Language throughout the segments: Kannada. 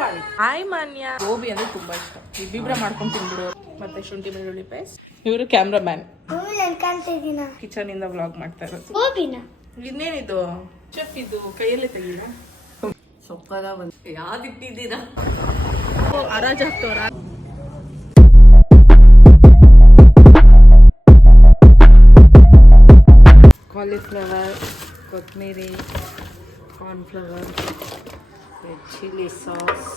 ವಾಣಿ. ಹಾಯ್ ಮಾನ್ಯ. ಗೋಬಿ ಅಂದ್ರೆ ತುಂಬಾ ಇಷ್ಟ. ಇಬ್ಬಿಬ್ರ ಮಾಡ್ಕೊಂಡು ತಿನ್ಬಿಡೋರು. ಮತ್ತೆ ಶುಂಠಿ ಬೆಳ್ಳುಳ್ಳಿ ಪೇಸ್ಟ್. ಇವರು ಕ್ಯಾಮ್ರಾ ಮ್ಯಾನ್. ಕಿಚನ್ ಇಂದ ವ್ಲಾಗ್ ಮಾಡ್ತಾ ಇರೋದು. ಇನ್ನೇನಿದು ಚೆಫ್ ಇದು ಕೈಯಲ್ಲೇ ತೆಗಿಲ್ಲ. ಸೊಪ್ಪದ ಬಂದು ಯಾವ್ದು ಇಟ್ಟಿದ್ದೀರಾ? ಹರಾಜ್ ಹಾಕ್ತವ್ರ. ಕಾಲಿಫ್ಲವರ್, ಕೊತ್ತಂಬರಿ, ಕಾರ್ನ್ಫ್ಲವರ್, ರೆಡ್ ಚಿಲ್ಲಿ ಸಾಸ್,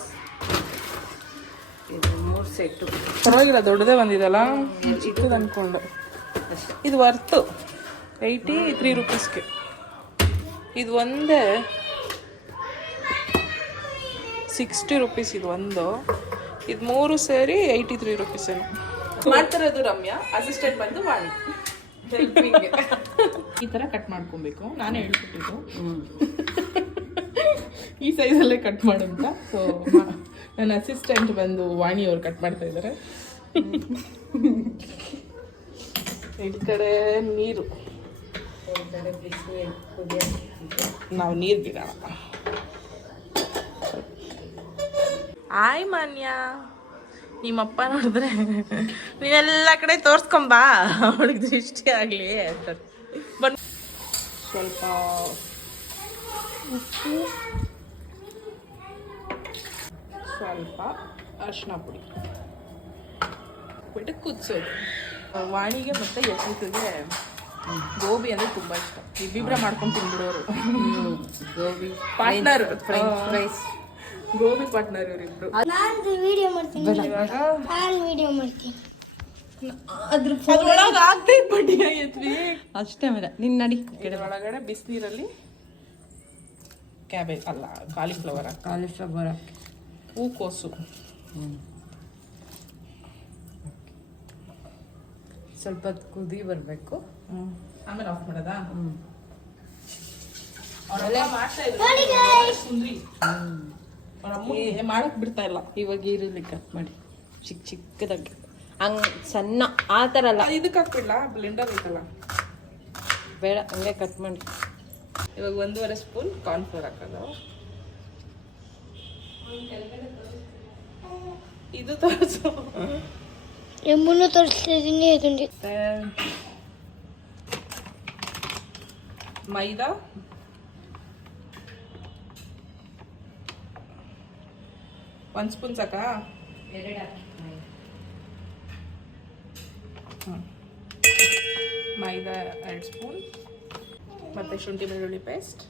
ಇದು 3 ಸೆಟ್ಟು. ಪರವಾಗಿಲ್ಲ, ದೊಡ್ಡದೇ ಬಂದಿದಲ್ಲ, ಚಿಕ್ಕದು ಅನ್ಕೊಂಡು. ಇದು ವರ್ತು 83 ರುಪೀಸ್ಗೆ. ಇದು ಒಂದೇ 60 ರುಪೀಸ್. ಇದು ಒಂದು, ಇದು 3 ಸೇರಿ 83 ರುಪೀಸ್ ಏನು. ಮಾಡ್ತಿರೋದು ರಮ್ಯಾ, ಅಸಿಸ್ಟೆಂಟ್ ಬಂದು ವಾಣಿ. ಈ ತರ ಕಟ್ ಮಾಡ್ಕೊಬೇಕು. ನಾನೇ ಹೇಳ್ಕೊಟ್ಟಿದ್ದು ಈ ಸೈಜಲ್ಲೇ ಕಟ್ ಮಾಡಂತ. ಸೊ ನನ್ನ ಅಸಿಸ್ಟೆಂಟ್ ಬಂದು ವಾಣಿ ಅವ್ರು ಕಟ್ ಮಾಡ್ತಾ ಇದ್ದಾರೆ. ಈ ಕಡೆ ನೀರು, ನಾವು ನೀರು ಬಿಡೋಣ. ಆಯ್ ಮಾನ್ಯ, ನಿಮ್ಮಪ್ಪ ನೋಡಿದ್ರೆ ನೀನೆಲ್ಲ ಕಡೆ ತೋರ್ಸ್ಕೊಂಬಾ, ಅವಳಿಗೆ ದೃಷ್ಟಿ ಆಗಲಿ ಅಂತ. ಬನ್ ಸ್ವಲ್ಪ ಉಪ್ಪು, ಸ್ವಲ್ಪ ಅರಿಶಿನ ಪುಡಿ ಬಿಟ್ಟು ಕುದಿಸೋದು. ವಾಣಿಗೆ ಮತ್ತು ಯಶಿತ್ಗೆ ಗೋಬಿ ಅಂದರೆ ತುಂಬ ಇಷ್ಟ. ಇಬ್ಬಿಬ್ರ ಮಾಡ್ಕೊಂಡು ತಿನ್ಬಿಡೋರು. Gobi partner, fries, gobi partner ಇವರಿಬ್ರು. ಅದ್ರೊಳಗೆ ಆಗ್ತೇ ಬಡ್ಡಿ ಆಯ್ತ್ವಿ ಅಷ್ಟೇ. ಮೇಲೆ ನಿನ್ನ ನಡಿ ಒಳಗಡೆ ಬಿಸಿನೀರಲ್ಲಿ ಕ್ಯಾಬೇಜ್ ಅಲ್ಲ ಕಾಲಿಫ್ಲವರ್ ಕಾಲಿಫ್ಲವರ್ ಹೂಕೋಸು ಸ್ವಲ್ಪ ಕುದಿ ಬರಬೇಕು. ಆಮೇಲೆ ಆಫ್ ಮಾಡೋದಾ? ಮಾಡಕ್ ಬಿಡ್ತಾ ಇಲ್ಲ. ಇವಾಗ ಈರುಳ್ಳಿ ಕಟ್ ಮಾಡಿ ಚಿಕ್ಕದಾಗಿ, ಹಂಗೆ ಸಣ್ಣ ಆ ಥರ ಅಲ್ಲ. ಇದಕ್ಕೆ ಹಾಕ್ಬಿಡ್ಲಾ? ಬ್ಲೆಂಡರ್ ಐತಲ್ಲ, ಬೇಡ, ಹಂಗೆ ಕಟ್ ಮಾಡಿ. ಇವಾಗ 1.5 ಸ್ಪೂನ್ ಕಾರ್ನ್ಫ್ಲವರ್ ಹಾಕೋದು. ಇದು ತೋರಿಸು. ಎಮ್ಮನ್ನು ತೋರಿಸ್ತಿದ್ದೀನಿ. ಅದೊಂದು ಮೈದಾ, ಒಂದು ಸ್ಪೂನ್ ಸಾಕಾ? ಮೈದಾ 2 ಸ್ಪೂನ್, ಮತ್ತು ಶುಂಠಿ ಬೆಳ್ಳುಳ್ಳಿ ಪೇಸ್ಟ್,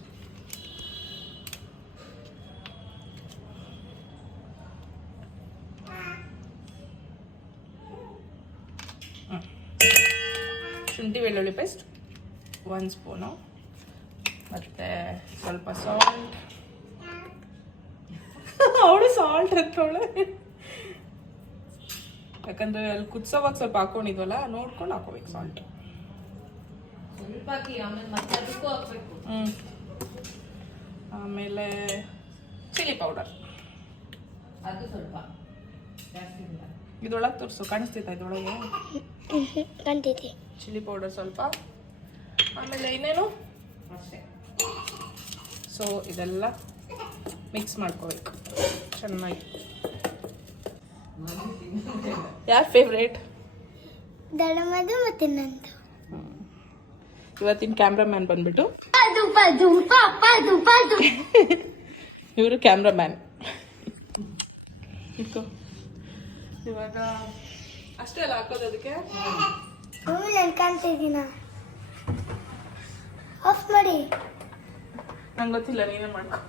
ಶುಂಠಿ ಬೆಳ್ಳುಳ್ಳಿ ಪೇಸ್ಟ್ 1 ಸ್ಪೂನು, ಮತ್ತು ಸ್ವಲ್ಪ ಸಾಲ್ಟ್. ಅವಳು ಸಾಲ್ಟ್ ಹಾಕೋಳೆ, ಯಾಕಂದರೆ ಅಲ್ಲಿ ಕುದಿಸೋವಾಗ ಸ್ವಲ್ಪ ಹಾಕೊಂಡಿದ್ವಲ್ಲ, ನೋಡ್ಕೊಂಡು ಹಾಕೋಬೇಕು ಸಾಲ್ಟ್. ಆಮೇಲೆ ಚಿಲ್ಲಿ ಪೌಡರ್ ಅದು ಸ್ವಲ್ಪ ಇದೊಳಗೆ ತೋರಿಸು, ಕಾಣಿಸ್ತೈತಾ ಇದೊಳಗೆ? ಕಾಣ್ತೈತಿ. ಚಿಲ್ಲಿ ಪೌಡರ್ ಸ್ವಲ್ಪ, ಆಮೇಲೆ ಇನ್ನೇನು ಅಷ್ಟೇ. ಸೊ ಇದೆಲ್ಲ ಮಿಕ್ಸ್ ಮಾಡ್ಕೋಬೇಕು ಚೆನ್ನಾಗಿ. ಯಾರ ಫೇವ್ರೇಟ್? ದಡಮದು ಮತ್ತೆ ನಂದು. ಇವತ್ತಿನ ಕ್ಯಾಮ್ರಾಮ್ಯಾನ್ ಬಂದ್ಬಿಟ್ಟು ಇವರು ಕ್ಯಾಮ್ರಾಮ್ಯಾನ್. ಇವಾಗ ಅಷ್ಟೇ ಅಲ್ಲ ಹಾಕೋದು ಅದಕ್ಕೆ. ನಾನು ಕಾಣ್ತಿದ್ದೀನ. ಆಫ್ ಮಾಡಿ. ನಂಗೆ ಗೊತ್ತಿಲ್ಲ, ನೀನೇ ಮಾಡ್ಕೊ.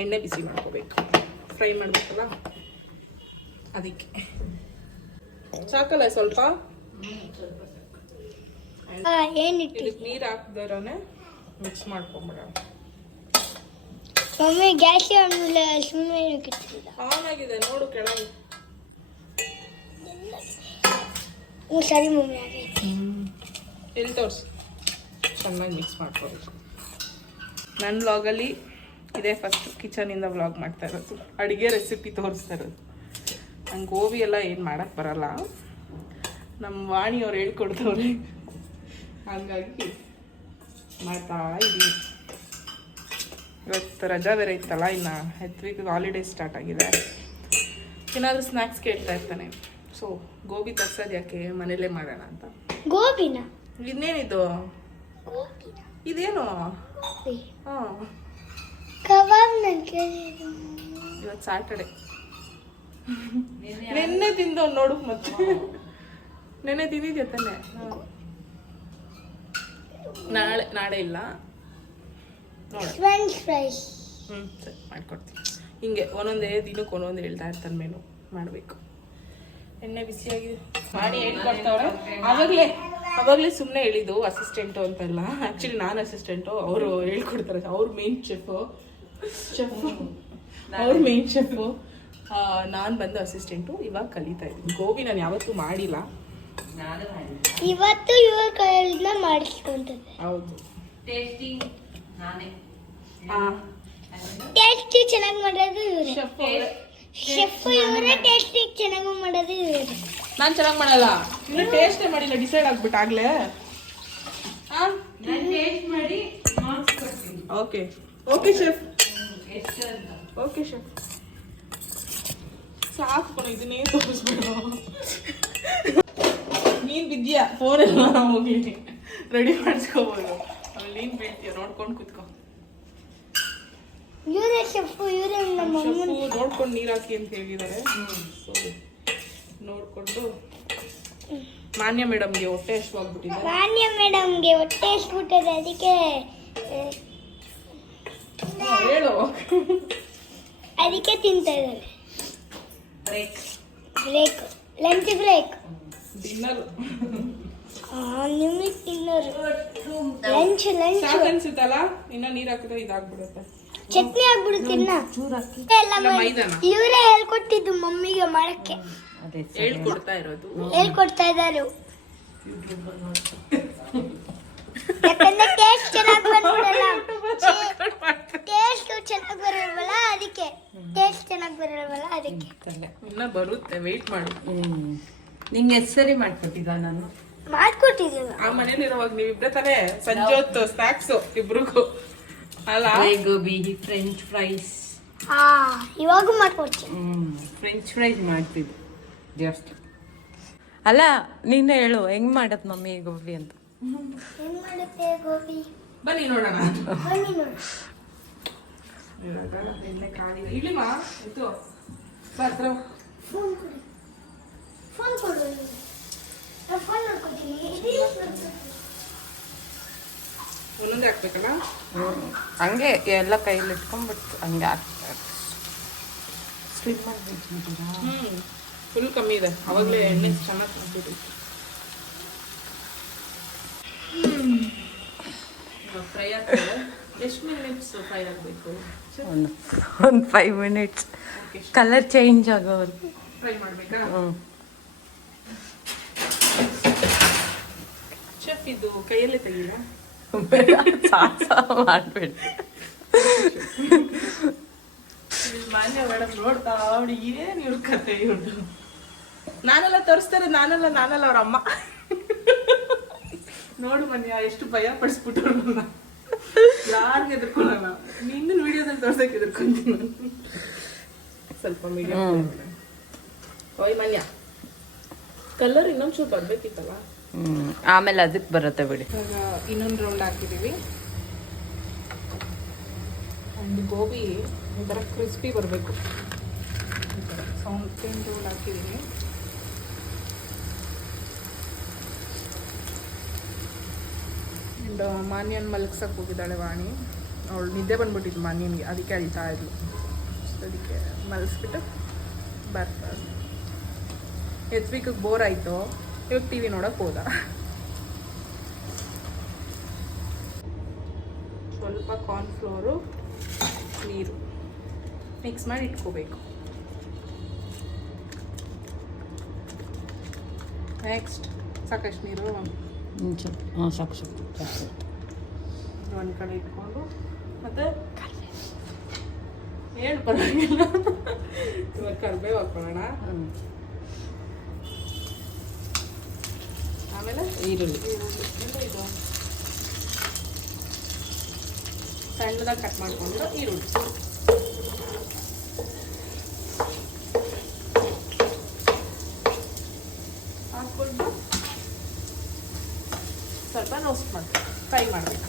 ಎಣ್ಣೆ ಬಿಸಿ ಮಾಡ್ಕೋಬೇಕು, ಫ್ರೈ ಮಾಡಬೇಕಲ್ಲ ಅದಕ್ಕೆ. ಸಾಕಲ್ಲ ಸ್ವಲ್ಪ? ಏನಿಟ್ಟು ಇದಕ್ಕೆ ನೀರು ಹಾಕ್ದಾರನೆ ಮಿಕ್ಸ್ ಮಾಡ್ಕೊಂಬಿಡೋಣ. ಮಮ್ಮಿ ಗ್ಯಾಸ್ ಆಮೇಲೆ ಸುಮ್ಮನೆ ಆನ್ ಆಗಿದೆ ನೋಡು ಕೆಳಗೆ. ಸರಿ ಮಮ್ಮಿ ಆಗೈತೆ. ಎಲ್ಲಿ ತೋರಿಸು. ಚೆನ್ನಾಗಿ ಮಿಕ್ಸ್ ಮಾಡ್ಕೋಬೇಕು. ನನ್ನ ವ್ಲಾಗಲ್ಲಿ ಇದೇ ಫಸ್ಟ್ ಕಿಚನಿಂದ ವ್ಲಾಗ್ ಮಾಡ್ತಾ ಇರೋದು, ಅಡುಗೆ ರೆಸಿಪಿ ತೋರಿಸ್ತಾ ಇರೋದು. ನಂಗೆ ಗೋಬಿ ಎಲ್ಲ ಏನು ಮಾಡೋಕ್ಕೆ ಬರಲ್ಲ, ನಮ್ಮ ವಾಣಿಯವ್ರು ಹೇಳ್ಕೊಡ್ತವ್ರೆ, ಹಾಗಾಗಿ ಮಾಡ್ತಾ ಇದ್ದೀವಿ. ಇವತ್ತು ರಜಾ ಬೇರೆ ಇತ್ತಲ್ಲ, ಇನ್ನು ಹೆತ್ವಿಗೆ ಹಾಲಿಡೇ ಸ್ಟಾರ್ಟ್ ಆಗಿದೆ. ಏನಾದರೂ ಸ್ನ್ಯಾಕ್ಸ್ ಕೇಳ್ತಾ ಇರ್ತಾನೆ. ಸೊ ಗೋಬಿ ತರ್ಸೋದು ಯಾಕೆ, ಮನೇಲೇ ಮಾಡೋಣ ಅಂತ. ಗೋಬಿನ ಇನ್ನೇನಿದು, ಇದೇನು? ಹಾಂ, ಕಬಾಬ್ ನನಗೆ ಇವತ್ತು ಸ್ಯಾಟರ್ಡೆ. ನೆನ್ನೆ ತಿಂದು ನೋಡು, ಮತ್ತೆ ನೆನ್ನೆ ತಿಂದಿದ್ಯಾ ತಾನೆ? ನಾಳೆ ಇಲ್ಲ ನೋಡ. French fries. ಸರಿ ಮಾಡ್ಕೊಡ್ತೀನಿ. ಹಿಂಗೆ ಒಂದೊಂದೇ ದಿನಕ್ಕೆ ಒಂದೊಂದು ಹೇಳ್ತಾ ಇರ್ತಾನೆ ಮೆನು ಮಾಡಬೇಕು. ಎಣ್ಣೆ ಬಿಸಿಯಾಗಿದೆ ಮಾಡಿ ಹೇಳ್ಕೊಡ್ತಾವ್ರೆ. ಅವಾಗಲೇ ಸುಮ್ಮನೆ ಹೇಳಿದ್ದು ಅಸಿಸ್ಟೆಂಟು ಅಂತೆಲ್ಲ. ಆ್ಯಕ್ಚುಲಿ ನಾನು ಅಸಿಸ್ಟೆಂಟು, ಅವರು ಹೇಳ್ಕೊಡ್ತಾರೆ. ಅವ್ರು ಮೇನ್ ಶೆಫು, ಅವ್ರು ಮೇನ್ ಶೆಫು, ನಾನು ಬಂದು ಅಸಿಸ್ಟೆಂಟು. ಇವಾಗ ಕಲಿತಾ ಇದ್ದೀನಿ. ಗೋಬಿ ನಾನು ಯಾವತ್ತೂ ಮಾಡಿಲ್ಲ, ಇವತ್ತು ಇವ್ರ ಕೈಯಿಂದ ಮಾಡಿಸ್ಕೊಂತದೆ. ಹೌದು. ಟೇಸ್ಟಿಂಗ್ ನಾನೇ. ಟೇಸ್ಟಿ ಚೆನ್ನಾಗಿ ಮಾಡೋದು ಇವರೇ. ಶೆಫ್ ಇವರೇ ಟೇಸ್ಟಿ ಚೆನ್ನಾಗಿ ಮಾಡೋದು ಇವರೇ. ನಾನು ಚೆನ್ನಾಗಿ ಮಾಡಲ್ಲ, ಇನ್ನು ಟೇಸ್ಟೇ ಮಾಡಿಲ್ಲ, ಡಿಸೈಡ್ ಆಗ್ಬಿಟ್ಟಾಗ್ಲೇ. ನಾನು ಟೇಸ್ಟ್ ಮಾಡಿ ಮಾರ್ಕ್ಸ್ ಕೊಡ್ತೀನಿ. Okay chef. ಎಷ್ಟು ಅಂತ? Okay chef. ಸಾಕು ಕಣ, ಇದನ್ನೇ ತೋರಿಸ್ಬೇಡ. ನೀನು ಬಿದ್ಯಾ ಫೋನೆಲ್ಲ ಹೋಗ್ಲಿ, ರೆಡಿ ಮಾಡಿಸ್ಕೋಬೋದು. ಆಮೇಲೆ ನೀನು ಬೀಳ್ತೀಯ, ನೋಡ್ಕೊಂಡು ಕುತ್ಕೋ. ಇವರೇ ಶೆಫು, ಇವರೇ ನಮ್ಮ ಅಮ್ಮನ. ನೋಡ್ಕೊಂಡು ನೀರು ಹಾಕಿ ಅಂತ ಹೇಳಿದ್ದಾರೆ. ಸೊ ನೋಡಿಕೊಂಡು ಮಾನ್ಯ ಮೇಡಮ್ಗೆ ಹೊಟ್ಟೆ ಹಸಿವಾಗ್ಬಿಟ್ಟಿದೆ. ಮಾನ್ಯ ಮೇಡಮ್ಗೆ ಹೊಟ್ಟೆ ಹಸ್ಬಿಟ್ಟದೆ, ಅದಕ್ಕೆ ಹೇಳು. ಅದಕ್ಕೆ ತಿಂತಾ ಇದ್ದಾರೆ. Break, lunch break. ಡಿನ್ನರ್ ನಿಮಗೆ ತಿನ್ನೋರು ಲಂಚ್ ಸಾಕು ಅನ್ಸುತ್ತಲ್ಲ. ಇನ್ನ ನೀರು ಹಾಕಿದ್ರೆ ಇದಾಗ್ಬಿಡುತ್ತೆ, ಚಟ್ನಿ ಆಗ್ಬಿಡುತ್ತೆ. ಇವರೇ ಹೇಳ್ಕೊಟ್ಟಿದ್ದು ಮಮ್ಮಿಗೆ ಮಾಡಕ್ಕೆ, ಹೇಳ್ಕೊಡ್ತಾ ಇರೋದು, ಹೇಳ್ಕೊಡ್ತಾ ಇದ್ದಾರೆ. ಯಾಕಂದ್ರೆ ಟೇಸ್ಟ್ ಚೆನ್ನಾಗಿ ಬಂದ್ಬಿಡಲ್ಲ, ಟೇಸ್ಟ್ ಚೆನ್ನಾಗಿ ಬರಲ್ವಲ್ಲ ಅದಕ್ಕೆ. ಟೇಸ್ಟ್ ಚೆನ್ನಾಗಿ ಬರಲ್ವಲ್ಲ ಅದಕ್ಕೆ. ಇನ್ನ ಬರುತ್ತೆ, ವೇಟ್ ಮಾಡು. ನಿಂಗೆ ಎಷ್ಟು ಸರಿ ಮಾಡ್ಕೊಟ್ಟಿದ್ದ ನಾನು? ಮಾಡ್ಕೊಟ್ಟಿದ್ದೀವಿ. ಆ ಮನೇಲಿರುವಾಗ ನೀವಿಬ್ರೆ ತಾನೇ ಸಂಜೆ ಹೊತ್ತು ಸ್ನಾಕ್ಸು ಇಬ್ರಿಗೂ ಅಲ್ಲ? Gobi, french fries. ಇವಾಗೂ ಮಾಡ್ಕೊಡ್ತೀನಿ. ಫ್ರೆಂಚ್ ಫ್ರೈಸ್ ಮಾಡ್ತಿದ್ದೆ ಜಾಸ್ತಿ. ಅಲ್ಲ ನೀನು ಹೇಳು, ಹೆಂಗ್ ಮಾಡತ್ ಮಮ್ಮಿ ಗೋಬಿ ಅಂತ? ಹೆಂಗ್ ಮಾಡುತ್ತೆ ಗೋಬಿ? ಬನ್ನಿ ನೋಡೋಣ. ಬನ್ನಿ ನೋಡಿ. ಎಣ್ಣೆ ಕಾಲಿದೆ. ಇಳಿಮಾ ಇದು ಹತ್ರ. ಫೋನ್ ಕೊಡಿ, ಫೋನ್ ಕೊಡು. ನಾನು ಫೋನ್ ನೋಡ್ಕೊತೀನಿ. ಒಂದೊಂದೇ ಹಾಕ್ಬೇಕಲ್ಲ? ಹಂಗೆ ಎಲ್ಲ ಕೈಯಲ್ಲಿ ಇಟ್ಕೊಂಡ್ಬಿಟ್ಟು ಹಂಗೆ ಹಾಕ್ತಾರೆ. ಸ್ಲಿಮ್ ಮಾಡಿ ಫುಲ್ ಕಮ್ಮಿ ಇದೆ, ಅವಾಗಲೇ ಎಣ್ಣೆ ಚೆನ್ನಾಗಿ ಹಾಕ್ಬಿಟ್ಟು. ಫ್ರೈ ಆಗ್ತದೆ. ಎಷ್ಟು ಮಿನಿಟ್ಸ್ ಫ್ರೈ ಆಗಬೇಕು? ಒಂದು 5 ಮಿನಿಟ್ಸ್, ಕಲರ್ ಚೇಂಜ್ ಆಗೋವರೆಗೂ ಫ್ರೈ ಮಾಡಬೇಕಾ? ಶೆಫ್ ಇದು ಕೈಯಲ್ಲೇ ತೆಗಿಲ್ಲ, ಸಾಹಸ ಮಾಡಬೇಡಿ. ಮಾನ್ಯ ಮೇಡಮ್ ನೋಡ್ತಾ ಅವಳು ಏನ್ ಇವ್ರ ಕತೆ ಇವ್ರು. ನಾನೆಲ್ಲ ತೋರಿಸ್ತಾರೆ, ನಾನಲ್ಲ ಅವ್ರ ಅಮ್ಮ. ನೋಡು ಮನ್ಯ ಎಷ್ಟು ಭಯ ಪಡಿಸ್ಬಿಟ್ರು ನನ್ನ. ಯಾರಿಗೆ ಎದುರ್ಕೊಳ್ಳೋಣ, ನಿನ್ನ ವಿಡಿಯೋದಲ್ಲಿ ತೋರ್ಸಕ್ಕೆ ಎದುರ್ಕೊಂತೀನಿ ನಾನು. ಸ್ವಲ್ಪ ಮೀಡಿಯಂ. ಓಯ್ ಮನ್ಯ, ಕಲರ್ ಇನ್ನೊಂಚೂರು ಬರ್ಬೇಕಿತ್ತಲ್ಲ. ಆಮೇಲೆ ಅದಕ್ಕೆ ಬರುತ್ತೆ ಬಿಡಿ. ಇವಾಗ ಇನ್ನೊಂದು ರೌಂಡ್ ಹಾಕಿದೀವಿ. ಒಂದು ಗೋಬಿ ಒಂಥರ ಕ್ರಿಸ್ಪಿ ಬರಬೇಕು. ಸೌಂಡ್ ರೌಂಡ್ ಹಾಕಿದೀನಿ. ಆ್ಯಂಡ್ ಮಾನ್ಯನ್ ಮಲಗ್ಸಕ್ಕೆ ಹೋಗಿದ್ದಾಳೆ ವಾಣಿ. ಅವಳು ನಿದ್ದೆ ಬಂದ್ಬಿಟ್ಟಿದ್ದು ಮಾನ್ಯನ್ಗೆ, ಅದಕ್ಕೆ ಅಳ್ತಾ ಇದ್ಲು. ಅದಕ್ಕೆ ಮಲಗಿಸ್ಬಿಟ್ಟು ಬರ್ತಾರೆ. ಹೆಚ್ವಿಕಿಗೆ ಬೋರ್ ಆಯಿತು, ಇವಾಗ ಟಿ ವಿ ನೋಡೋಕೆ ಹೋದ. ಸ್ವಲ್ಪ ಕಾರ್ನ್ಫ್ಲೋರು, ನೀರು ಮಿಕ್ಸ್ ಮಾಡಿ ಇಟ್ಕೋಬೇಕು. ನೆಕ್ಸ್ಟ್ ಸಾಕಷ್ಟು ನೀರು ಸಾಕು ಒಂದು ಕಡೆ ಇಟ್ಕೊಂಡು, ಮತ್ತೆ ಹೇಳು ಪರವಾಗಿಲ್ಲ. ಇವಾಗ ಕರಿಬೇವು ಹಾಕೊಳ್ಳೋಣ, ಆಮೇಲೆ ಈರುಳ್ಳಿ. ಇದು ಸಣ್ಣದಾಗಿ ಕಟ್ ಮಾಡ್ಕೊಂಡಿರೋ ಈರುಳ್ಳಿ, ಹಾಕ್ಕೊಂಡು ಸ್ವಲ್ಪ ರೋಸ್ಟ್ ಮಾಡಬೇಕು, ಫ್ರೈ ಮಾಡಬೇಕು.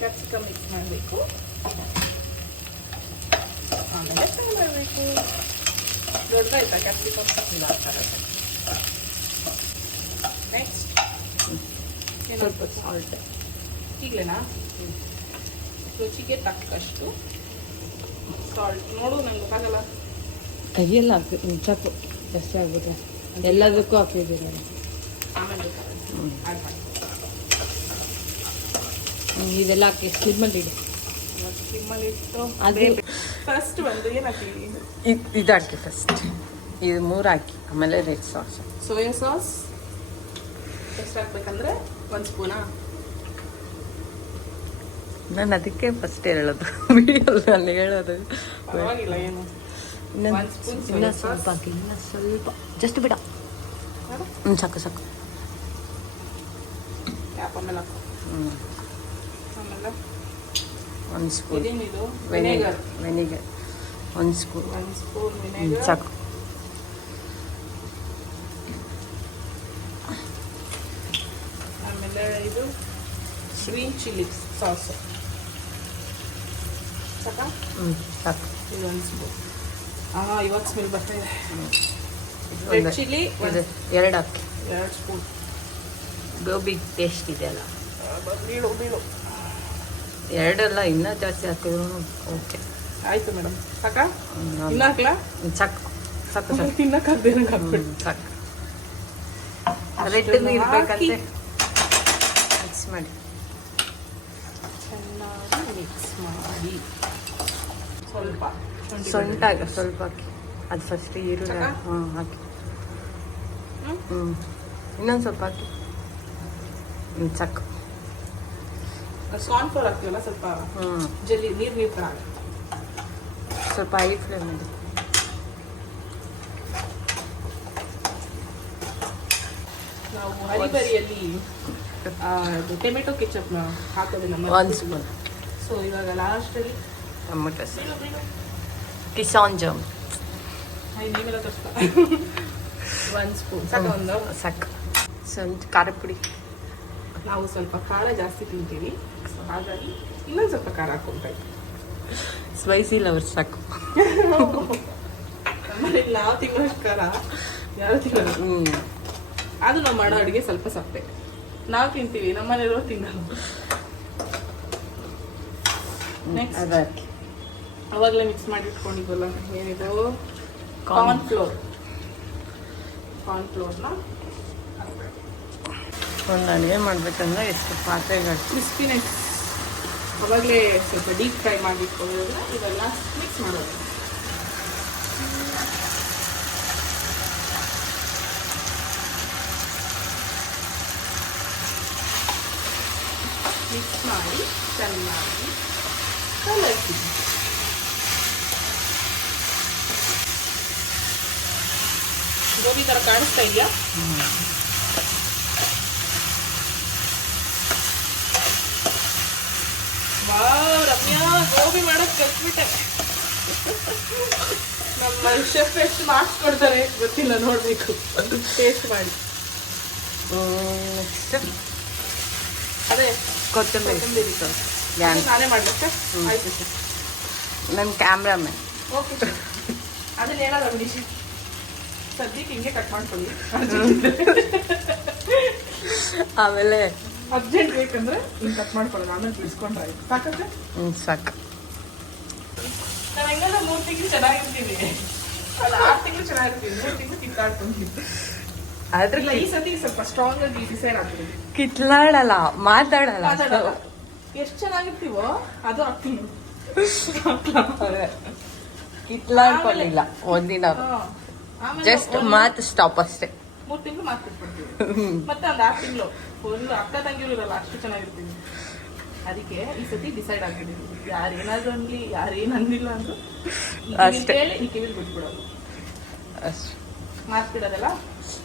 ಕ್ಯಾಪ್ಸಿಕಮ್ ಮಿಕ್ಸ್ ಮಾಡಬೇಕು, ಆಮೇಲೆ ಫ್ರೈ ಮಾಡಬೇಕು. ದೊಡ್ಡದಾಯ್ತಾ ಕ್ಯಾಪ್ಸಿಕಮ್? ಇಲ್ಲ ಆ ಥರ. ನೆಕ್ಸ್ಟ್ ಸ್ವಲ್ಪ ಸಾಲ್ಟ್ ಈಗಲೇನಾ? ರುಚಿಗೆ ತಕ್ಕಷ್ಟು ಸಾಲ್ಟ್. ನೋಡು, ನಂಗೆ ಗೊತ್ತಾಗಲ್ಲ. ಕೈಯೆಲ್ಲ ಸಾಕು, ಜಾಸ್ತಿ ಆಗ್ಬಿಟ್ರೆ ಎಲ್ಲದಕ್ಕೂ ಹಾಕಿದ್ದೀರ. ಆಮೇಲೆ ಆ್ಯಡ್ ಮಾಡಿ. ಇದೆಲ್ಲ ಹಾಕಿ ಸ್ಲಿಮ್ಮಲ್ಲಿ ಇಡಿ. ಸಿಮ್ಮಲ್ಲಿ ಇಟ್ಟು ಅದು ಫಸ್ಟ್ ಒಂದು ಏನು ಹಾಕ್ತೀವಿ? ಇದು ಹಾಕಿ ಫಸ್ಟ್. ಇದು 3 ಹಾಕಿ, ಆಮೇಲೆ ರೆಡ್ ಸಾಸ್. ಸೋಯಾ ಸಾಸ್ ಎಷ್ಟು ಹಾಕ್ಬೇಕಂದ್ರೆ 1 ಸ್ಪೂನಾ? ನಾನು ಅದಕ್ಕೆ ಫಸ್ಟ್ ಹೇಳೋದು, ವಿಡಿಯೋದಲ್ಲಿ ಹೇಳೋದು. ಪರವಾಗಿಲ್ಲ, ಏನು ಇನ್ನೊಂದು 1 ಸ್ಪೂನ್ ಇನ್ನ ಸೋಯಾ ಸ್ವಲ್ಪ ಸಾಸ್. ಹಾಕಿ, ಇನ್ನ ಸ್ವಲ್ಪ, ಜಸ್ಟ್ ಬಿಡ. ಸಾಕು ಸಾಕು. ಕ್ಯಾಪ್ ಆಮೇಲೆ ಹಾಕು. ಆಮೇಲೆ 1 ಸ್ಪೂನ್ ಇದೇನಿದು? Vinegar. Vinegar 1 spoon. 1 spoon vinegar. ಸಾಕು. ಆಮೇಲೆ ಇದು ಗ್ರೀನ್ ಚಿಲ್ಲಿ ಸಾಸ್ ಸಾಕಾ? ಸಾಕು. ಇದು 1 ಸ್ಪೂನ್. ಇವಾಗ ಸ್ಮೆಲ್ ಬರ್ತಾ ಇದೆ. ರೆಡ್ ಚಿಲ್ಲಿ ಇದು 2 ಹಾಕಿ. 2 ಸ್ಪೂನ್. ಗೋಬಿ ಟೇಸ್ಟ್ ಇದೆಯಲ್ಲ, ಬೀಳು ಬೀಳು. 2 ಅಲ್ಲ, ಇನ್ನೂ ಜಾಸ್ತಿ ಹಾಕಿದ್ರು ಓಕೆ. ಆಯ್ತು ಮೇಡಮ್, ಸಾಕಾ? ಇನ್ನು ಹಾಕ್ಲಾ? ಸಾಕು ಸಾಕು ಸಾಕು. ತಿನ್ನಕ್ಕಾಗ್ದೆ ನಂಗೆ ಹಾಕ್ಬಿಟ್ಟು. ಸಾಕು. ರೆಡ್ ಇರ್ಬೇಕಂತೆ. ಮಿಕ್ಸ್ ಮಾಡಿ, ಚೆನ್ನಾಗಿ ಮಿಕ್ಸ್ ಮಾಡಿ. ಸ್ವಲ್ಪ ಸೊಂಟ ಸ್ವಲ್ಪ ಹಾಕಿ. ಅದು ಫಸ್ಟ್ ಈರುಳ್ಳಿ ಸಾಕಾ? ಹಾಕಿ. ಹ್ಮ್? ಇನ್ನೊಂದು ಸ್ವಲ್ಪ ಹಾಕಿ. ಸಾಕು. ಕಾರ್ನ್ ಫ್ಲೋರ್ ಹಾಕ್ತೀವಲ್ಲ, ಸ್ವಲ್ಪ ಜಲ್ಲಿ ನೀರು ಥರ ಆಗುತ್ತೆ. ಸ್ವಲ್ಪ ಹೈ ಫ್ಲೇಮ್ ಮಾಡಿ. ನಾವು ಹರಿಬರಿಯಲ್ಲಿ ಟೊಮೆಟೊ ಕೆಚಪ್ ಹಾಕೋದಿಲ್ಲ 1 ಸ್ಪೂನ್. ಸೊ ಇವಾಗ ಲಾಸ್ಟಲ್ಲಿ ಟೊಮೊಟೊ ಸಾಸ್, ಕಿಸಾನ್ ಜಾಮ್. ನೀವೆಲ್ಲ ಕಷ್ಟ. 1 ಸ್ಪೂನ್ ಸಾಕು. ಒಂದು ಸಾಕು. ಸ್ವಲ್ಪ ಖಾರ ಪುಡಿ. ನಾವು ಸ್ವಲ್ಪ ಖಾರ ಜಾಸ್ತಿ ತಿಂತೀವಿ, ಸೊ ಹಾಗಾಗಿ ಇನ್ನೊಂದು ಸ್ವಲ್ಪ ಖಾರ ಹಾಕೊಂಡ್ರೆ. ಸ್ಪೈಸಿ ಲವರ್ ಸಾಕು. ನಮ್ಮನೇಲಿ ನಾವು ತಿನ್ನೋಷ್ಟು ಖಾರ ಯಾರು ತಿನ್ನೋದು. ಅದು ನಾವು ಮಾಡೋ ಅಡುಗೆ ಸ್ವಲ್ಪ ಸಪ್ಪೆ. ನಾವು ತಿಂತೀವಿ, ನಮ್ಮನೆಯವರು ತಿನ್ನೋದು. ನೆಕ್ಸ್ಟ್ ಅದು ಹಾಕಿ. ಅವಾಗಲೇ ಮಿಕ್ಸ್ ಮಾಡಿ ಇಟ್ಕೊಂಡಿದ್ವಲ್ಲ, ಏನಿದು ಕಾರ್ನ್ ಫ್ಲೋರ್. ಕಾರ್ನ್ ಫ್ಲೋರ್ನ ಒಂದು ಅಡುಗೆ ಮಾಡ್ಬೇಕಂದ್ರೆ ಎಷ್ಟು ಪಾತ್ರೆಗಳು. ಕ್ರಿಸ್ಪಿನೆಸ್ ಅವಾಗಲೇ ಸ್ವಲ್ಪ ಡೀಪ್ ಫ್ರೈ ಮಾಡಿಟ್ಕೊಂಡಿದ್ರೆ ಇವೆಲ್ಲ ಮಿಕ್ಸ್ ಮಾಡೋದು. ಮಿಕ್ಸ್ ಮಾಡಿ ಚೆನ್ನಾಗಿ ಕಲಸಿ. ಗೋಬಿ ಥರ ಕಾಣಿಸ್ತಾ ಇದೆಯಾ? ವಾವ್, ರಮ್ಯಾ ಗೋಬಿ ಮಾಡೋದು ಕಲ್ತ್ಬಿಟ್ಟೆ. ನಮ್ಮ ಶೆಫ್ ಎಷ್ಟು ಮಾರ್ಕ್ಸ್ ಕೊಡ್ತಾರೆ ಗೊತ್ತಿಲ್ಲ, ನೋಡ್ಬೇಕು ಟೇಸ್ಟ್ ಮಾಡಿ. ಅದೇ ಕೊತ್ತಂಬರಿ ಸಾಸ್ ನಾನೇ ಮಾಡ್ಲಿಕ್ಕೆ. ಆಯ್ತು ಸರ್, ನನ್ನ ಕ್ಯಾಮ್ರಾಮನ್. Okay sir. ಅದನ್ನ ಹೇಳೋದು ಅಂಗಡಿ ಸದ್ಯಕ್ಕೆ ಹಿಂಗೆ ಕಟ್ ಮಾಡ್ಕೊಳ್ಳಿ. ಆಮೇಲೆ ಅರ್ಜೆಂಟ್ ಬೇಕಂದ್ರೆ ಹಿಂಗೆ ಕಟ್ ಮಾಡ್ಕೊಳ್ಳೋದು, ಆಮೇಲೆ ಬಿಡಿಸ್ಕೊಂಡ್ರೆ ಆಯ್ತು. ಸಾಕಂದ್ರೆ ಸಾಕು. ನಾನು ಹೆಂಗಲ್ಲ 3 ತಿಂಗಳು ಚೆನ್ನಾಗಿರ್ತೀನಿ, ಅಲ್ಲ 6 ತಿಂಗಳು ಚೆನ್ನಾಗಿರ್ತೀನಿ, 3 ತಿಂಗಳು ಕಿತ್ತಾಡ್ಕೊಂತೀನಿ. ಆದ್ರೆ ಈ ಸತಿ ಸ್ವಲ್ಪ ಸ್ಟ್ರಾಂಗ್ ಆಗಿ ಡಿಸೈಡ್ ಆಗ್ತೀನಿ. ಕಿತ್ಲಾಡಲ್ಲ, ಮಾತಾಡಲ್ಲ. ಎಷ್ಟು ಚೆನ್ನಾಗಿರ್ತೀವೋ ಅದು ಆಗ್ತೀನಿ. ಕಿತ್ಲಾಡ್ಕೊಳ್ಳಿಲ್ಲ ಒಂದಿನ, ಜಸ್ಟ್ ಮಾತು ಸ್ಟಾಪ್ ಅಷ್ಟೇ. 3 ತಿಂಗಳು ಮಾತು ಬಿಟ್ಬಿಡ್ತೀವಿ, ಮತ್ತೆ ಒಂದು 6 ತಿಂಗಳು ಫುಲ್ ಅಕ್ಕ ತಂಗಿರು ಇರಲ್ಲ, ಅಷ್ಟು ಚೆನ್ನಾಗಿರ್ತೀನಿ. ಅದಕ್ಕೆ ಈ ಸತಿ ಡಿಸೈಡ್ ಆಗಿದ್ದೀನಿ, ಯಾರು ಏನಾದ್ರು ಅನ್ಲಿ, ಯಾರು ಏನು ಅಂದಿಲ್ಲ ಅಂದ್ರು ಅಷ್ಟೇ. ಹೇಳಿ ಈ ಕಿವಿಲ್ ಬಿಟ್ಬಿಡೋದು. ಅಷ್ಟೇ. ಮಾತು ಬಿಡೋದೆಲ್ಲ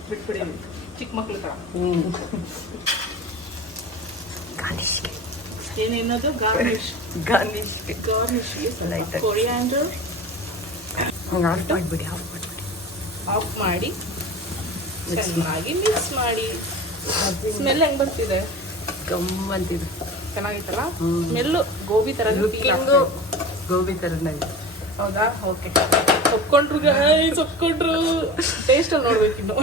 ಬಿಟ್ಬಿಡಿ, ಚಿಕ್ಕ ಮಕ್ಳು ತರ. ಏನೇನದು ಗಾರ್ನಿಶ್ ಗಾರ್ನಿಷ್ಗೆ ಗಾರ್ನಿಶ್ಗೆ Light ಆಗಿ. ಕೊರಿಯಾಂಡರ್ ಆಫ್ ಮಾಡಿಬಿಡಿ ಆಫ್ ಮಾಡಿ ಚೆನ್ನಾಗಿ ಮಿಕ್ಸ್ ಮಾಡಿ. ಸ್ಮೆಲ್ ಹೆಂಗ್ ಬರ್ತಿದೆ? ಗಮ್ಮಂತಿದೆ. ಚೆನ್ನಾಗಿತ್ತಲ್ಲ ಹ್ಮ್. ಸ್ಮೆಲ್ಲು ಗೋಬಿ ತರ ಲುಕ್ಕಿಂಗು ಗೋಬಿ ಥರನೇ ಇದೆ. ಹೌದಾ? ಓಕೆ, ಒಪ್ಕೊಂಡ್ರು ಒಪ್ಕೊಂಡ್ರು. ಟೇಸ್ಟ್ ಅಲ್ಲಿ ನೋಡ್ಬೇಕಿನ್ನು.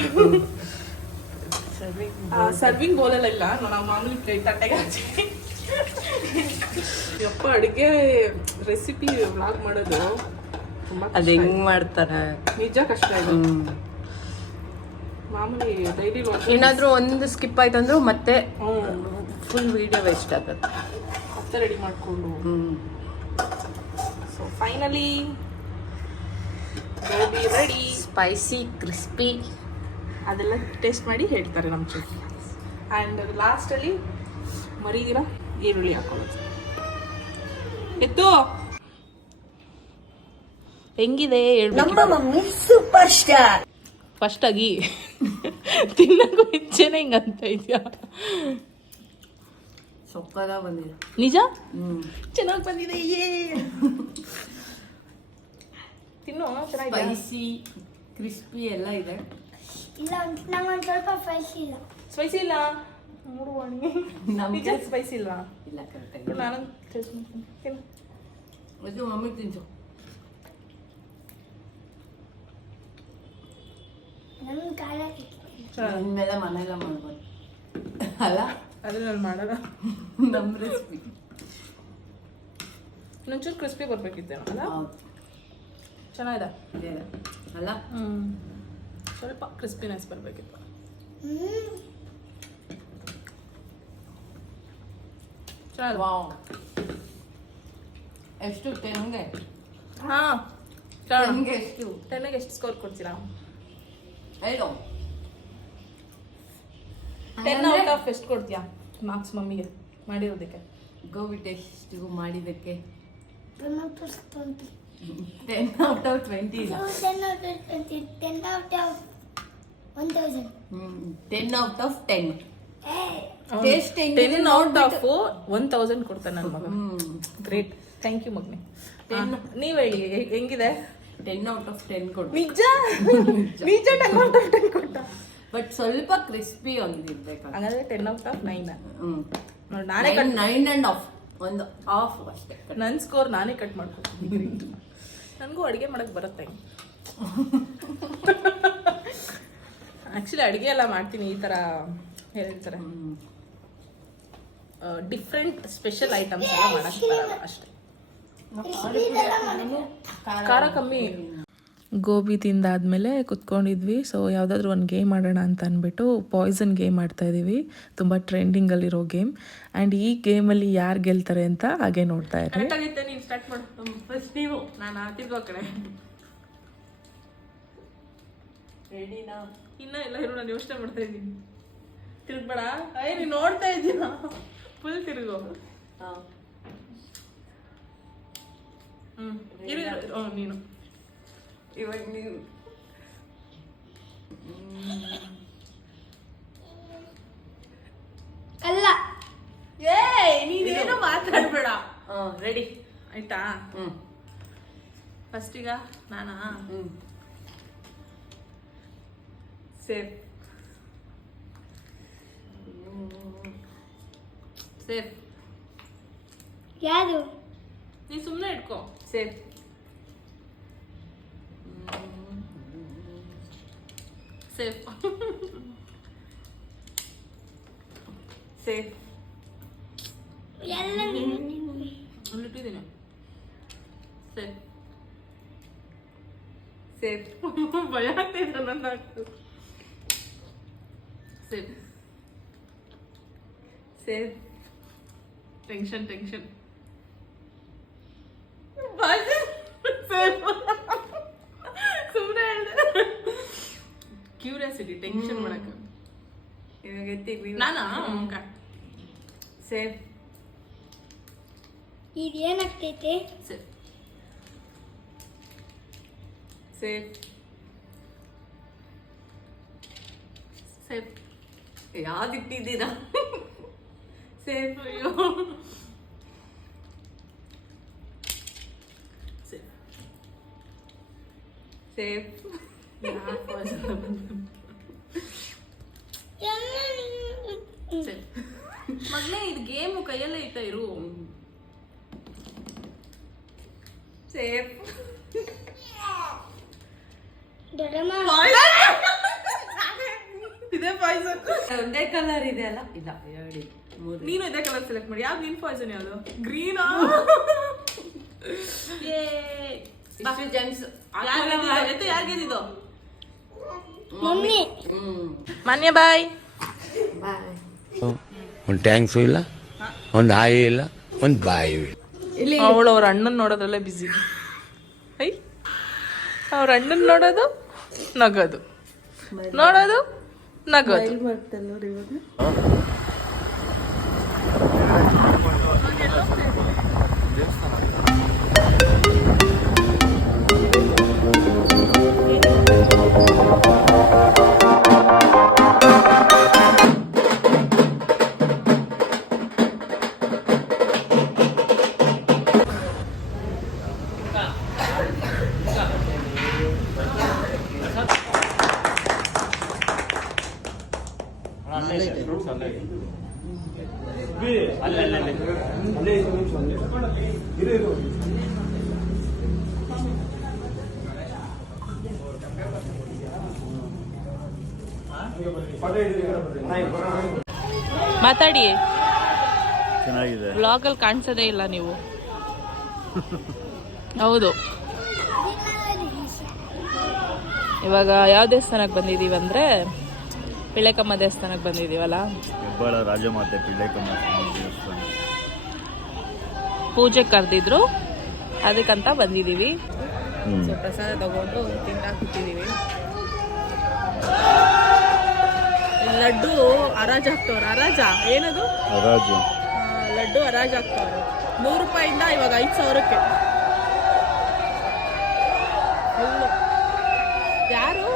ಸರ್ವಿಂಗ್ ಬೌಲಲ್ಲ ಇಲ್ಲ, ನಾವು ಮಾಮೂಲಿ ಪ್ಲೇಟ್ ತಟ್ಟೆಗೆ ಹಚ್ಚಿ. ಯಪ್ಪ, ಅಡುಗೆ ರೆಸಿಪಿ ವ್ಲಾಗ್ ಮಾಡೋದು ತುಂಬಾ ಅದು ಹೆಂಗ್ ಮಾಡ್ತಾರೆ. ನಿಜ ಕಷ್ಟ ಇದೆ. ಮಾಮೂಲಿ ಡೈಲಿ ಏನಾದ್ರೂ ಒಂದು ಸ್ಕಿಪ್ ಆಯ್ತಂದ್ರು ಮತ್ತೆ ಫುಲ್ ವಿಡಿಯೋ ವೇಸ್ಟ್ ಆಗುತ್ತೆ. ಮತ್ತೆ ರೆಡಿ ಮಾಡಿಕೊಂಡು. So finally gobi ready. Spicy crispy ಅದೆಲ್ಲ ಟೇಸ್ಟ್ ಮಾಡಿ ಹೇಳ್ತಾರೆ ನಮ್ಮ ಚೆಫ್. ಆ್ಯಂಡ್ ಲಾಸ್ಟಲ್ಲಿ ಮರಿದಿರ ಈರುಳ್ಳಿ ಹಾಕೊಳ್ಳೋದು. ಎತ್ತು ಹೆಂಗಿದೆ ನಮ್ಮ ಮಮ್ಮಿ ಸೂಪರ್ ಸ್ಟಾರ್. ಫಸ್ಟ್ ಆಗಿ ತಿನ್ನಕ್ಕೂ ಹೆಚ್ಚೇನೆ ಹಿಂಗಂತ ಇದೆಯಾ? ಸೊಕ್ಕದ ಬಂದಿದೆ. ನಿಜ ಚೆನ್ನಾಗಿ ಬಂದಿದೆ. ತಿನ್ನು, ಚೆನ್ನಾಗಿದೆ. ಸ್ಪೈಸಿ ಕ್ರಿಸ್ಪಿ ಎಲ್ಲ ಇದೆ. ಇಲ್ಲ, ನಂಗೊಂದು ಸ್ವಲ್ಪ ಫ್ರೆಶ್ ಇಲ್ಲ. ಸ್ಪೈಸಿ ಇಲ್ಲ ನೋಡುವ. ನಿಜ ಸ್ಪೈಸಿ ಇಲ್ವಾ? ಇಲ್ಲ ಕರೆಕ್ಟಾಗಿ. ನಾನು ಟೇಸ್ಟ್ ಮಾಡ್ತೀನಿ. ತಿನ್ನು. ಅದು ಮಮ್ಮಿಗೆ ತಿನ್ಸು. ನಮ್ಗೆ ಖಾರ ಇನ್ಮೇಲೆ ಮನೆಯಲ್ಲ ಮಾಡ್ಬೋದು ಅಲ್ಲ? ಅದು ನಾನು ಮಾಡೋಣ. ನಮ್ಮ ರೆಸಿಪಿ ಇನ್ನೊಂಚೂರು ಕ್ರಿಸ್ಪಿ ಬರ್ಬೇಕಿತ್ತೇನೋ ಅಲ್ಲ? ಚೆನ್ನಾಗಿದೆ ಅಲ್ಲ? ಸ್ವಲ್ಪ ಕ್ರಿಸ್ಪಿನೆಸ್ ಬರಬೇಕಿತ್ತು. ಚೆನ್ನಾಗಿದೆ. ವಾವ್. ಎಷ್ಟು? 10ಗೆ? ಹಾಂ, ಟೆನ್ಗೆ ಎಷ್ಟು? 10ಗೆ ಎಷ್ಟು ಸ್ಕೋರ್ ಕೊಡ್ತೀರಾ? 5. 10 ಔಟ್ ಆಫ್ ಎಷ್ಟು ಕೊಡ್ತೀಯಾ ಮಾರ್ಕ್ಸ್ ಮಮ್ಮಿಗೆ ಮಾಡಿರೋದಕ್ಕೆ? ಗೋಬಿ ಟೇಸ್ಟ್ ಮಾಡಿದ್ದಕ್ಕೆ 10 out of 20. 10 ಔಟ್ ಆಫ್ 20 ಇಲ್ಲ. 10 out of 20. 10 out of 1000. 10 out of 10. Hey. Taste 10 out of 1000 ಕೊಡ್ತಾನೆ ನನ್ನ ಮಗ. ಗ್ರೇಟ್, ಥ್ಯಾಂಕ್ ಯು ಮಗ್ನೆ. ನೀವು ಹೇಳಿ ಹೆಂಗಿದೆ? 10 ಔಟ್ ಆಫ್ 10 ಕೊಡು. ನಿಜ ನಿಜ 10 ಔಟ್ ಆಫ್ 10 ಕೊಟ್ಟ. ಬಟ್ ಸ್ವಲ್ಪ ಕ್ರಿಸ್ಪಿ ಒಂದಿರ್ಬೇಕು. ಹಾಗಾದ್ರೆ 10 ಔಟ್ ಆಫ್ 9. ನೋಡಿ, ನಾನೇ 9 and half. ಒಂದು ಹಾಫ್ ಅಷ್ಟೇ. ನನ್ನ ಸ್ಕೋರ್ ನಾನೇ ಕಟ್ ಮಾಡ್ಕೊತೀನಿ. ನನಗೂ ಅಡುಗೆ ಮಾಡಕ್ಕೆ ಬರುತ್ತೆ. ಆ್ಯಕ್ಚುಲಿ ಅಡುಗೆ ಎಲ್ಲ ಮಾಡ್ತೀನಿ. ಈ ಥರ ಹೇಳ್ತಾರೆ ಡಿಫ್ರೆಂಟ್ ಸ್ಪೆಷಲ್ ಐಟಮ್ಸ್ ಎಲ್ಲ ಮಾಡಕ್ಕೆ ಬರಲ್ಲ ಅಷ್ಟೇ. ಖಾರ ಕಮ್ಮಿ. ಗೋಬಿ ತಿಂದಾದ್ಮೇಲೆ ಕುತ್ಕೊಂಡಿದ್ವಿ. ಸೊ ಯಾವುದಾದ್ರೂ ಒಂದು ಗೇಮ್ ಆಡೋಣ ಅಂತ ಅಂದ್ಬಿಟ್ಟು ಪಾಯ್ಸನ್ ಗೇಮ್ ಆಡ್ತಾ ಇದ್ದೀವಿ. ತುಂಬ ಟ್ರೆಂಡಿಂಗಲ್ಲಿರೋ ಗೇಮ್. ಆ್ಯಂಡ್ ಈ ಗೇಮಲ್ಲಿ ಯಾರು ಗೆಲ್ತಾರೆ ಅಂತ ಹಾಗೆ ನೋಡ್ತಾ ಇರ್ರಿ. ನೀನು ಸ್ಟಾರ್ಟ್ ಮಾಡು ಫಸ್ಟ್. ನೀವು ನಾನು ಆಡ್ತಿದ್ವ ಕಡೆ ರೆಡಿನಾ? ಇನ್ನೂ ಎಲ್ಲ ಇರೋ ನಾನು ಯೋಚನೆ ಮಾಡ್ತಾ ಇದ್ದೀನಿ. ತಿರುಗ್ಬೇಡ. ನೀನು ನೋಡ್ತಾ ಇದ್ದೀನ ಫುಲ್ ತಿರುಗು. ನೀನು ಇವಾಗ ನೀವು ಅಲ್ಲ, ನೀನೇನು ಮಾತಾಡ್ಬೇಡ. ರೆಡಿ ಆಯ್ತಾ? ಫಸ್ಟ್ ಈಗ ನಾನಾ? Safe safe. ಯಾರು? ನೀ ಸುಮ್ಮನೆ ಇಟ್ಕೋ. ಸೇಫ್. Safe safe. ಎಲ್ಲ ಇಟ್ಟಿದ್ದೀನಿ. Safe safe. ಭಯ ಆಗ್ತಿದೆ ನನ್ನ. Safe safe. Tension tension. ಸುಮ್ಮನೆ ಹೇಳಿದೆ. ಕ್ಯೂರಿಯಾಸಿಟಿ, ಟೆನ್ಷನ್ ಮಾಡಕ್ಕೆ. ಇವಾಗ ಎತ್ತಿ ನಾನಾ? ಸೇಫ್. ಇದು ಏನಾಗ್ತೈತೆ? Safe safe. ಸೇಫ್. ಯಾವ್ದು ಇಟ್ಟಿದ್ದೀರಾ? ಸೇಫ್ ಸೇಫ್ ಮಗನೇ ಇದು ಗೇಮು ಕೈಯಲ್ಲೇ ಐತಾ ಇರು. ಸೇಫ್ ದೊಡ್ಡಮ್ಮ ಇದೇ ಪಾಯ್ಸನ್. ಒಂದೇ ಕಲರ್ ಇದೆ ಅಲ್ಲ? ಇಲ್ಲ, ಎರಡು ಮೂರು. ನೀನು ಇದೇ ಕಲರ್ ಸೆಲೆಕ್ಟ್ ಮಾಡಿ. ಯಾವ್ದು ನಿನ್ ಪಾಯ್ಸನ್ ಯಾವುದು? ಗ್ರೀನಾ? ಇಷ್ಟು ಜೆಮ್ಸ್ ಯಾರಿಗೆದಿದ್ದು? ಮಮ್ಮಿ ಮಾನ್ಯ ಬಾಯ್. ಬಾಯ್. ಒಂದು ಟ್ಯಾಂಕ್ಸು ಇಲ್ಲ, ಒಂದು ಹಾಯಿ ಇಲ್ಲ, ಒಂದು ಬಾಯಿ ಇಲ್ಲ. ಅವಳು ಅವ್ರ ಅಣ್ಣನ್ ನೋಡೋದ್ರಲ್ಲೇ ಬಿಸಿ. ಐ ಅವ್ರ ಅಣ್ಣನ್ ನೋಡೋದು ನಗೋದು, ನೋಡೋದು ನಗೋದು. ಮಾತಾಡಿ. ಚೆನ್ನಾಗಿದೆ. ವ್ಲಾಗಲ್ಲಿ ಕಾಣಿಸೋದೇ ಇಲ್ಲ ನೀವು. ಹೌದು. ಇವಾಗ ಯಾವ ದೇವಸ್ಥಾನಕ್ಕೆ ಬಂದಿದ್ದೀವಿ ಅಂದರೆ ಪಿಳ್ಳೆಕಮ್ಮ ದೇವಸ್ಥಾನಕ್ಕೆ ಬಂದಿದ್ದೀವಲ್ಲ. ಹೆಬ್ಬಾಳ ರಾಜಮಾತೆ ಪಿಳ್ಳೆಕಮ್ಮ ದೇವಸ್ಥಾನ ಪೂಜೆ ಕರೆದಿದ್ರು, ಅದಕ್ಕಂತ ಬಂದಿದ್ದೀವಿ. ಸೊ ಪ್ರಸಾದ ತಗೊಂಡು ತಿಂದಾಕ್ ಕೂತಿದ್ದೀವಿ. ಲಡ್ಡು ಹರಾಜ್ ಹಾಕ್ತವ್ರು. ಹರಾಜ ಏನದು? ರಾಜು ಲಡ್ಡು ಹರಾಜ್ ಹಾಕ್ತವ್ರು. 100 ರೂಪಾಯಿಂದ ಇವಾಗ 5,000ಕ್ಕೆ. ಯಾರು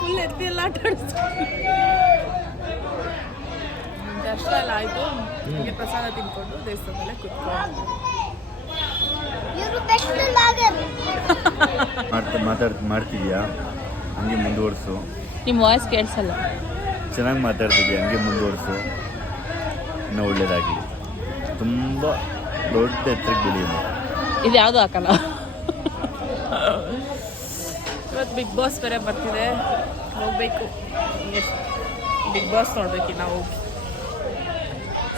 ಫುಲ್ ಎತ್ತಿ ಎಲ್ಲ ಆಟ ಆಡಿಸ್ತಾರೆ. ದರ್ಶನ ಎಲ್ಲ ಆಯ್ತು. ಹೀಗೆ ಪ್ರಸಾದ ತಿನ್ಕೊಂಡು ದೇವಸ್ಥಾನದಲ್ಲೇ ಕುತ್ಕೊಂಡು ಇವರು ಬೆಸ್ಟ್ ಲಾಗರ್. ಮಾಡ್ತಿದ್ಯಾ? ಹಂಗೆ ಮುಂದುವರ್ಸು. ನಿಮ್ಮ ವಾಯ್ಸ್ ಕೇಳಿಸಲ್ಲ. ಚೆನ್ನಾಗಿ ಮಾತಾಡ್ತಿದ್ಯಾ, ಹಂಗೆ ಮುಂದುವರ್ಸು. ಇನ್ನೂ ಒಳ್ಳೇದಾಗಲಿ. ತುಂಬ ದೊಡ್ಡ ಎತ್ತರಕ್ಕೆ ಬೆಳೀನಿ. ಇದು ಯಾವುದು ಹಾಕಲ್ಲ. ಇವತ್ತು ಬಿಗ್ ಬಾಸ್ ಬೇರೆ ಬರ್ತಿದೆ, ಹೋಗ್ಬೇಕು. ಬಿಗ್ ಬಾಸ್ ನೋಡ್ಬೇಕು ನಾವು.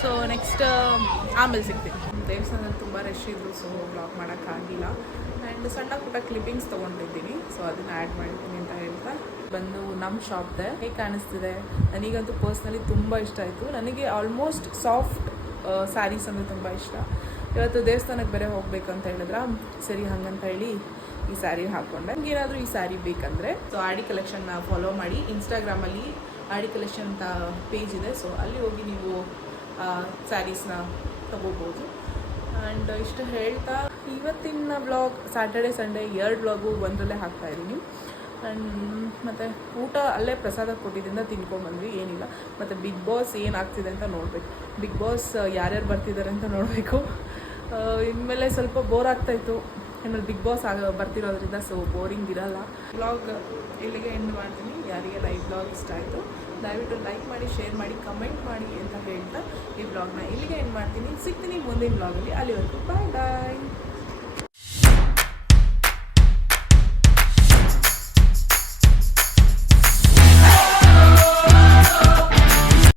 ಸೊ ನೆಕ್ಸ್ಟ್ ಆಮೇಲೆ ಸಿಗ್ತೀವಿ. ದೇವಸ್ಥಾನದಲ್ಲಿ ತುಂಬ ರಶ್ ಇದ್ರು, ಸೊ ಬ್ಲಾಗ್ ಮಾಡೋಕ್ಕಾಗಿಲ್ಲ. ಆ್ಯಂಡ್ ಸಣ್ಣ ಪುಟ್ಟ ಕ್ಲಿಪ್ಪಿಂಗ್ಸ್ ತೊಗೊಂಡಿದ್ದೀನಿ, ಸೊ ಅದನ್ನು ಆ್ಯಡ್ ಮಾಡಿದ್ದೀನಿ ಅಂತ ಹೇಳ್ತಾ ಬಂದು ನಮ್ಮ ಶಾಪ್ದೆ ಹೇಗೆ ಕಾಣಿಸ್ತಿದೆ. ನನಗಂತೂ ಪರ್ಸ್ನಲಿ ತುಂಬ ಇಷ್ಟ ಆಯಿತು. ನನಗೆ ಆಲ್ಮೋಸ್ಟ್ ಸಾಫ್ಟ್ ಸ್ಯಾರೀಸ್ ಅಂದರೆ ತುಂಬ ಇಷ್ಟ. ಇವತ್ತು ದೇವಸ್ಥಾನಕ್ಕೆ ಬೇರೆ ಹೋಗ್ಬೇಕಂತ ಹೇಳಿದ್ರೆ ಸರಿ ಹಾಗಂತ ಹೇಳಿ ಈ ಸ್ಯಾರಿ ಹಾಕ್ಕೊಂಡೆ. ನಿಮಗೇನಾದರೂ ಈ ಸ್ಯಾರಿ ಬೇಕಂದರೆ ಸೊ ಆಡಿ ಕಲೆಕ್ಷನ್ನ ಫಾಲೋ ಮಾಡಿ. ಇನ್ಸ್ಟಾಗ್ರಾಮಲ್ಲಿ ಆಡಿ ಕಲೆಕ್ಷನ್ ಅಂತ ಪೇಜ್ ಇದೆ, ಸೊ ಅಲ್ಲಿ ಹೋಗಿ ನೀವು ಸ್ಯಾರೀಸ್ನ ತೊಗೋಬೋದು. ಆ್ಯಂಡ್ ಇಷ್ಟು ಹೇಳ್ತಾ ಇವತ್ತಿನ ವ್ಲಾಗ್ ಸ್ಯಾಟರ್ಡೆ ಸಂಡೇ 2 ವ್ಲಾಗು ಒಂದರಲ್ಲೇ ಹಾಕ್ತಾಯಿದ್ದೀನಿ. ಆ್ಯಂಡ್ ಮತ್ತು ಊಟ ಅಲ್ಲೇ ಪ್ರಸಾದ ಕೊಟ್ಟಿದ್ದರಿಂದ ತಿನ್ಕೊಂಬಂದ್ವಿ, ಏನಿಲ್ಲ. ಮತ್ತು ಬಿಗ್ ಬಾಸ್ ಏನಾಗ್ತಿದೆ ಅಂತ ನೋಡಬೇಕು. ಬಿಗ್ ಬಾಸ್ ಯಾರ್ಯಾರು ಬರ್ತಿದ್ದಾರೆ ಅಂತ ನೋಡಬೇಕು. ಇನ್ಮೇಲೆ ಸ್ವಲ್ಪ ಬೋರ್ ಆಗ್ತಾಯಿತ್ತು. ಆಮೇಲೆ ಬಿಗ್ ಬಾಸ್ ಬರ್ತಿರೋದ್ರಿಂದ ಸೊ ಬೋರಿಂಗ್ ಇರಲ್ಲ. ವ್ಲಾಗ್ ಇಲ್ಲಿಗೆ ಎಂಡ್ ಮಾಡ್ತೀನಿ. ಯಾರಿಗೆ ಲೈವ್ ವ್ಲಾಗ್ ಇಷ್ಟ ಆಯಿತು ದಯವಿಟ್ಟು ಲೈಕ್ ಮಾಡಿ, ಶೇರ್ ಮಾಡಿ, ಕಮೆಂಟ್ ಮಾಡಿ ಅಂತ ಹೇಳ್ತಾ ಈ ವ್ಲಾಗ್ನ ಇಲ್ಲಿಗೆ ಎಂಡ್ ಮಾಡ್ತೀನಿ. ಸಿಗ್ತೀನಿ ಮುಂದಿನ ವ್ಲಾಗಲ್ಲಿ. ಅಲ್ಲಿವರೆಗೂ ಬಾಯ್ ಬಾಯ್.